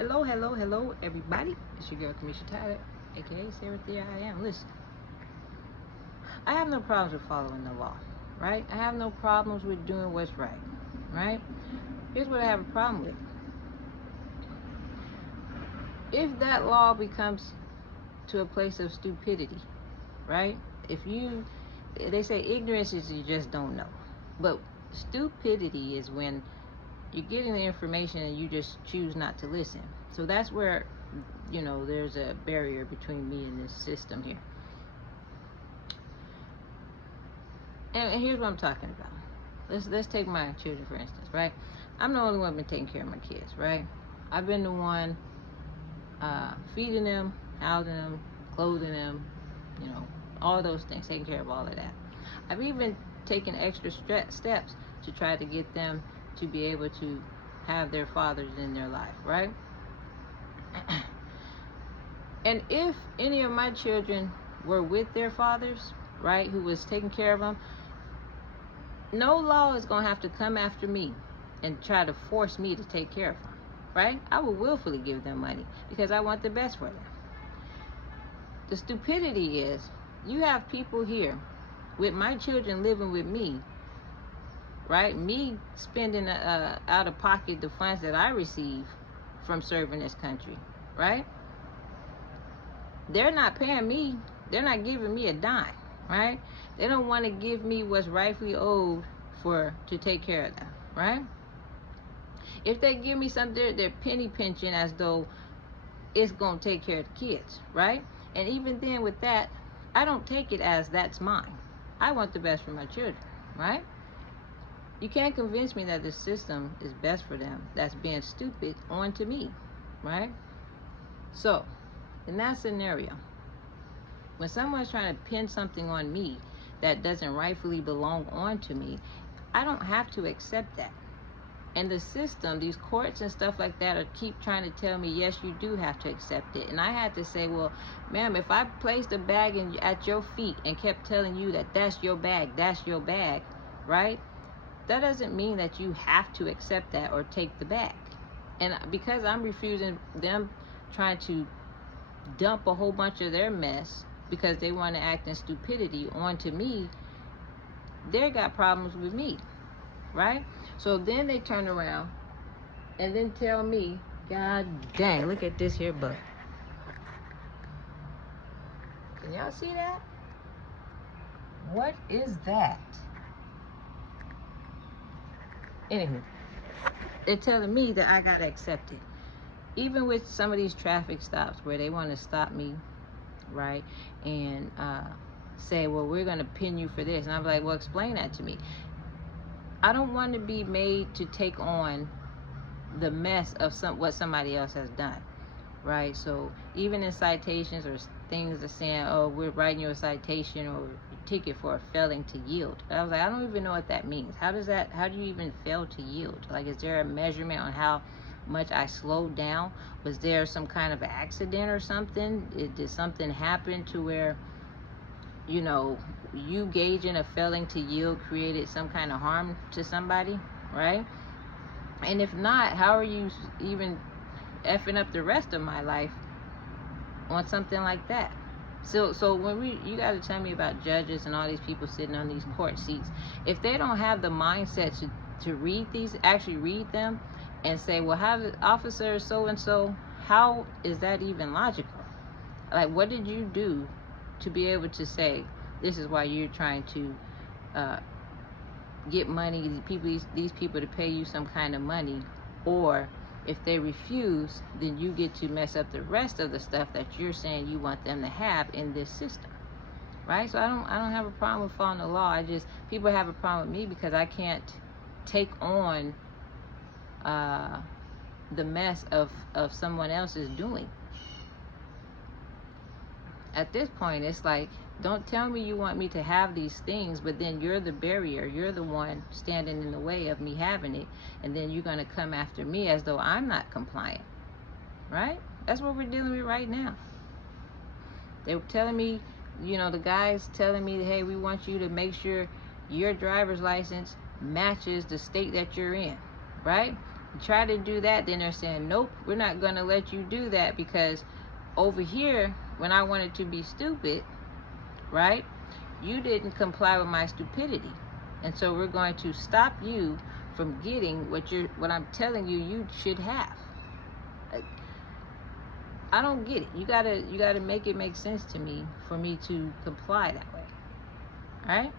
Hello, everybody. It's your girl, Kamisha Tyler, aka Sarah Thea. I am. Listen, I have no problems with following the law, right? I have no problems with doing what's right, right? Here's what I have a problem with. If that law becomes to a place of stupidity, right? They say ignorance is you just don't know. But stupidity is when you're getting the information and you just choose not to listen. So that's where, there's a barrier between me and this system here. And here's what I'm talking about. Let's take my children for instance, right? I'm the only one been taking care of my kids, right? I've been the one feeding them, housing them, clothing them, all those things, taking care of all of that. I've even taken extra steps to try to get them to be able to have their fathers in their life, right? And if any of my children were with their fathers, right, who was taking care of them, no law is going to have to come after me and try to force me to take care of them, right? I will willfully give them money because I want the best for them. The stupidity is you have people here with my children living with me, right? Me spending out of pocket the funds that I receive from serving this country, right? They're not paying me. They're not giving me a dime, right? They don't want to give me what's rightfully owed to take care of them, right? If they give me something, they're penny pinching as though it's going to take care of the kids, right? And even then with that, I don't take it as that's mine. I want the best for my children, right? You can't convince me that this system is best for them. That's being stupid onto me, right? So, in that scenario, when someone's trying to pin something on me that doesn't rightfully belong onto me, I don't have to accept that. And the system, these courts and stuff like that, keep trying to tell me, yes, you do have to accept it. And I had to say, well, ma'am, if I placed a bag at your feet and kept telling you that that's your bag, right? That doesn't mean that you have to accept that or take the bag. And because I'm refusing them trying to dump a whole bunch of their mess because they want to act in stupidity onto me, they got problems with me, right? So then they turn around and then tell me, God dang, look at this here butt. Can y'all see that? What is that? Anywho, they're telling me that I gotta accept it. Even with some of these traffic stops where they want to stop me, right, and say, well, we're going to pin you for this. And I'm like, well, explain that to me. I don't want to be made to take on the mess of what somebody else has done, right? So even in citations or things are saying, oh, we're writing you a citation or a ticket for a failing to yield. I was like, I don't even know what that means. How do you even fail to yield? Like, is there a measurement on how much I slowed down? Was there some kind of accident or something? Did something happen to where, you gauging a failing to yield created some kind of harm to somebody, right? And if not, how are you even effing up the rest of my life on something like that? So when you got to tell me about judges and all these people sitting on these court seats, if they don't have the mindset to actually read them and say, well, how did officer so and so, how is that even logical? Like, what did you do to be able to say this is why you're trying to get money, these people to pay you some kind of money, or if they refuse, then you get to mess up the rest of the stuff that you're saying you want them to have in this system, right? So I don't have a problem with following the law. People have a problem with me because I can't take on the mess of someone else's doing. At this point, it's like, don't tell me you want me to have these things, but then you're the barrier. You're the one standing in the way of me having it, and then you're going to come after me as though I'm not compliant, right? That's what we're dealing with right now. They were telling me, the guys telling me, hey, we want you to make sure your driver's license matches the state that you're in, right? You try to do that, then they're saying, nope, we're not going to let you do that because over here, when I wanted to be stupid, right, you didn't comply with my stupidity. And so we're going to stop you from getting what I'm telling you you should have. I don't get it. You gotta make it make sense to me for me to comply that way. All right?